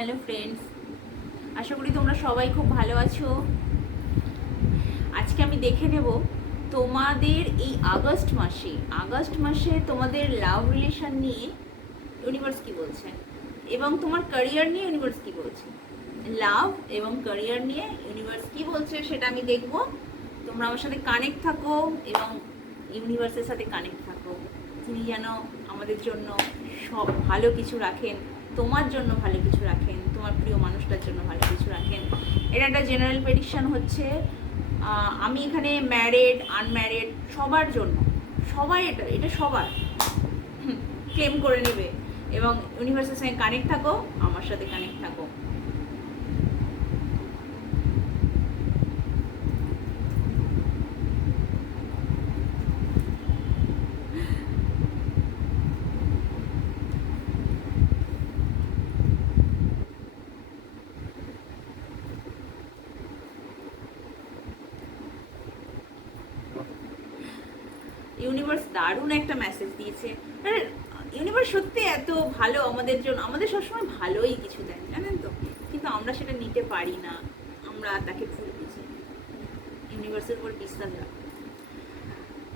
Hello friends, আশা করি তোমরা সবাই খুব ভালো আছো। আজকে আমি দেখে নেব তোমাদের এই আগস্ট মাসে তোমাদের লাভ রিলেশন নিয়ে ইউনিভার্স কি বলছে, এবং তোমার ক্যারিয়ার নিয়ে ইউনিভার্স কি বলছে। লাভ এবং ক্যারিয়ার নিয়ে ইউনিভার্স কি বলছে সেটা আমি দেখব। তোমরা আমার সাথে কানেক্ট থাকো এবং ইউনিভার্সের সাথে কানেক্ট থাকো। তিনি যেন আমাদের জন্য সব ভালো কিছু রাখেন, তোমার জন্য ভালো কিছু রাখেন, তোমার প্রিয় মানুষটার জন্য ভালো কিছু রাখেন। এটা একটা জেনারেল প্রেডিকশন হচ্ছে। আমি এখানে ম্যারিড আনম্যারিড সবার জন্য, সবাই এটা এটা সবার ক্লেম করে নেবে এবং ইউনিভার্সের সঙ্গে কানেক্ট থাকো, আমার সাথে কানেক্ট থাকো। ইউনিভার্স দারুণ একটা মেসেজ দিয়েছে। ইউনিভার্স সত্যি এত ভালো আমাদের জন্য, আমাদের সবসময় ভালোই কিছু দেন, জানেন তো, কিন্তু আমরা সেটা নিতে পারি না, আমরা তাকে ভুল বুঝি। ইউনিভার্সের উপর বিশ্বাস রাখো।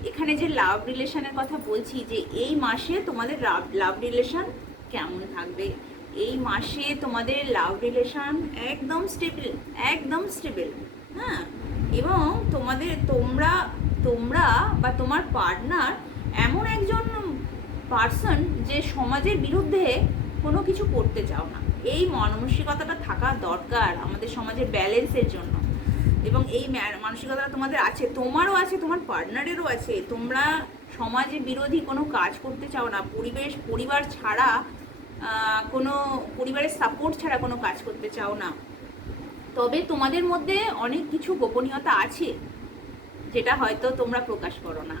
এখানে যে লাভ রিলেশনের কথা বলছি, যে এই মাসে তোমাদের লাভ রিলেশন কেমন থাকবে। এই মাসে তোমাদের লাভ রিলেশন একদম স্টেবল, একদম স্টেবল। হ্যাঁ, এবং তোমরা তোমরা বা তোমার পার্টনার এমন একজন পার্সন যে সমাজের বিরুদ্ধে কোনো কিছু করতে চাও না। এই মানসিকতাটা থাকা দরকার আমাদের সমাজের ব্যালেন্সের জন্য, এবং এই মানসিকতা তোমাদের আছে, তোমারও আছে, তোমার পার্টনারেরও আছে। তোমরা সমাজে বিরোধী কোনো কাজ করতে চাও না, পরিবার ছাড়া, কোনো পরিবারের সাপোর্ট ছাড়া কোনো কাজ করতে চাও না। তবে তোমাদের মধ্যে অনেক কিছু গোপনীয়তা আছে, যেটা হয়তো তোমরা প্রকাশ করো না।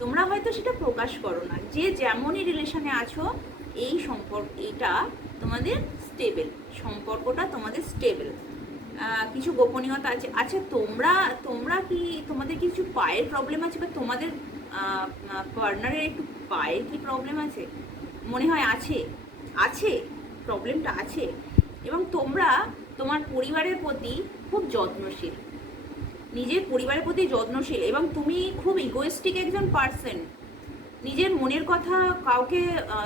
তোমরা হয়তো সেটা প্রকাশ করো না। যে যেমনই রিলেশনে আছো, এই এটা তোমাদের স্টেবল, সম্পর্কটা তোমাদের স্টেবল। কিছু গোপনীয়তা আছে। আচ্ছা, তোমরা তোমরা কি, তোমাদের কিছু পায়ের প্রবলেম আছে, বা তোমাদের পার্টনারের একটু পায়ের কি প্রবলেম আছে? মনে হয় আছে, আছে, প্রবলেমটা আছে। এবং তোমরা তোমার পরিবারের প্রতি খুব যত্নশীল, নিজের পরিবারের প্রতি যত্নশীল, এবং তুমি খুব ইগোয়েস্টিক একজন পার্সন। নিজের মনের কথা কাউকে,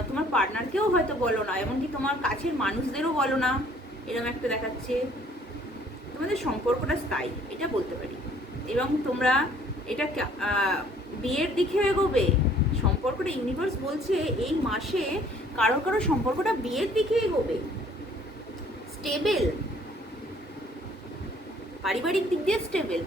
তোমার পার্টনারকেও হয়তো বলো না, এমনকি তোমার কাছের মানুষদেরও বলো না, এরকম একটা দেখাচ্ছে। তোমাদের সম্পর্কটা স্থায়ী, এটা বলতে পারি। এবং তোমরা এটা বিয়ের দিকে এগোবে। সম্পর্কটা ইউনিভার্স বলছে এই মাসে কারো কারো সম্পর্কটা বিয়ের দিকে এগোবে, স্টেবল, পারিবারিক দিক দিয়ে স্টেবল।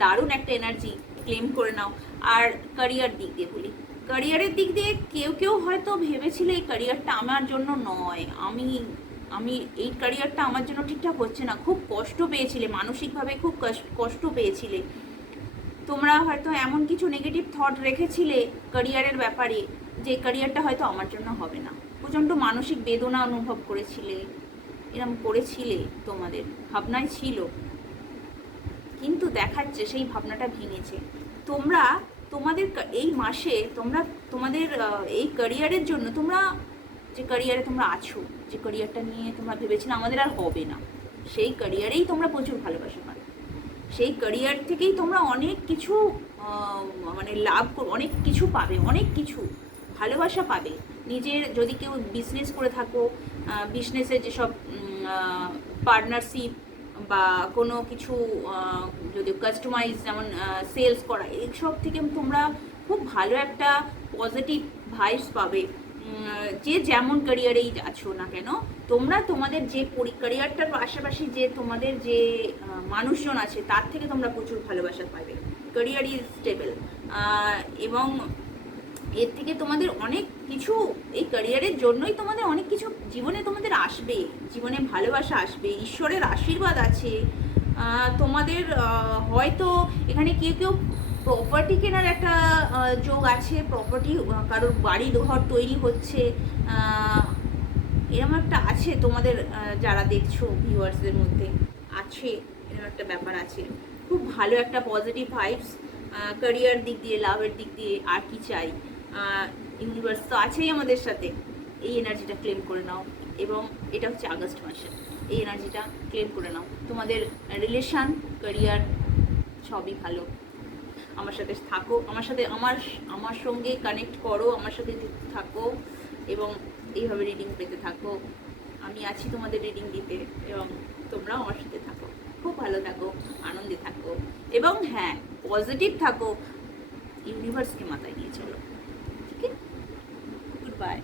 দারুণ একটা এনার্জি, ক্লেম করে নাও। আর ক্যারিয়ার দিক দিয়ে বলি, ক্যারিয়ারের দিক দিয়ে কেউ কেউ হয়তো ভেবেছিলে এই ক্যারিয়ারটা আমার জন্য নয়, আমি আমি এই ক্যারিয়ারটা আমার জন্য ঠিকঠাক হচ্ছে না, খুব কষ্ট পেয়েছিলে, মানসিকভাবে খুব কষ্ট পেয়েছিলে। তোমরা হয়তো এমন কিছু নেগেটিভ থট রেখেছিলে ক্যারিয়ারের ব্যাপারে, যে ক্যারিয়ারটা হয়তো আমার জন্য হবে না। প্রচণ্ড মানসিক বেদনা অনুভব করেছিলে, এরকম করেছিলে, তোমাদের ভাবনায় ছিল। কিন্তু দেখাচ্ছে সেই ভাবনাটা ভেঙেছে। তোমরা তোমাদের এই মাসে তোমরা তোমাদের এই ক্যারিয়ারের জন্য, তোমরা যে ক্যারিয়ারে তোমরা আছো, যে ক্যারিয়ারটা নিয়ে তোমরা ভেবেছিলে আমাদের আর হবে না, সেই ক্যারিয়ারেই তোমরা প্রচুর ভালোবাসা পাবে। সেই ক্যারিয়ার থেকেই তোমরা অনেক কিছু মানে লাভ, অনেক কিছু পাবে, অনেক কিছু ভালোবাসা পাবে। নিজের যদি কেউ বিজনেস করে থাকো, বিজনেসের যেসব পার্টনারশিপ বা কোনো কিছু, যদি কাস্টমাইজ, যেমন সেলস করা, এইসব থেকে তোমরা খুব ভালো একটা পজিটিভ ভাইবস পাবে। যে যেমন ক্যারিয়ারেই আছো না কেন, তোমরা তোমাদের যে ক্যারিয়ারটার পাশাপাশি যে তোমাদের যে মানুষজন আছে, তার থেকে তোমরা প্রচুর ভালোবাসা পাবে। ক্যারিয়ার ইজ স্টেবল, এবং এর থেকে তোমাদের অনেক কিছু, এই ক্যারিয়ারের জন্যই তোমাদের অনেক কিছু জীবনে তোমাদের আসবে, জীবনে ভালোবাসা আসবে, ঈশ্বরের আশীর্বাদ আছে তোমাদের। হয়তো এখানে কেউ কেউ প্রপার্টি কেনার একটা যোগ আছে, প্রপার্টি, কারোর বাড়ি ঘর তৈরি হচ্ছে, এরকম একটা আছে তোমাদের, যারা দেখছো ভিউয়ার্সদের মধ্যে আছে, এরকম একটা ব্যাপার আছে। খুব ভালো একটা পজিটিভ ভাইবস ক্যারিয়ার দিক দিয়ে, লাভের দিক দিয়ে। আর কি চাই, ইউনিভার্স তো আছেই আমাদের সাথে। এই এনার্জিটা ক্লেম করে নাও। এবং এটা হচ্ছে আগস্ট মাসে, এই এনার্জিটা ক্লেম করে নাও। তোমাদের রিলেশান, ক্যারিয়ার সবই ভালো। আমার সাথে থাকো, আমার সঙ্গে কানেক্ট করো, আমার সাথে যুক্ত থাকো এবং এইভাবে রিডিং পেতে থাকো। আমি আছি তোমাদের রিডিং দিতে এবং তোমরাও আমার সাথে থাকো। খুব ভালো থাকো, আনন্দে থাকো এবং হ্যাঁ, পজিটিভ থাকো। ইউনিভার্সকে মাথায় নিয়ে চলো। ঠিক আছে, গুড বাই।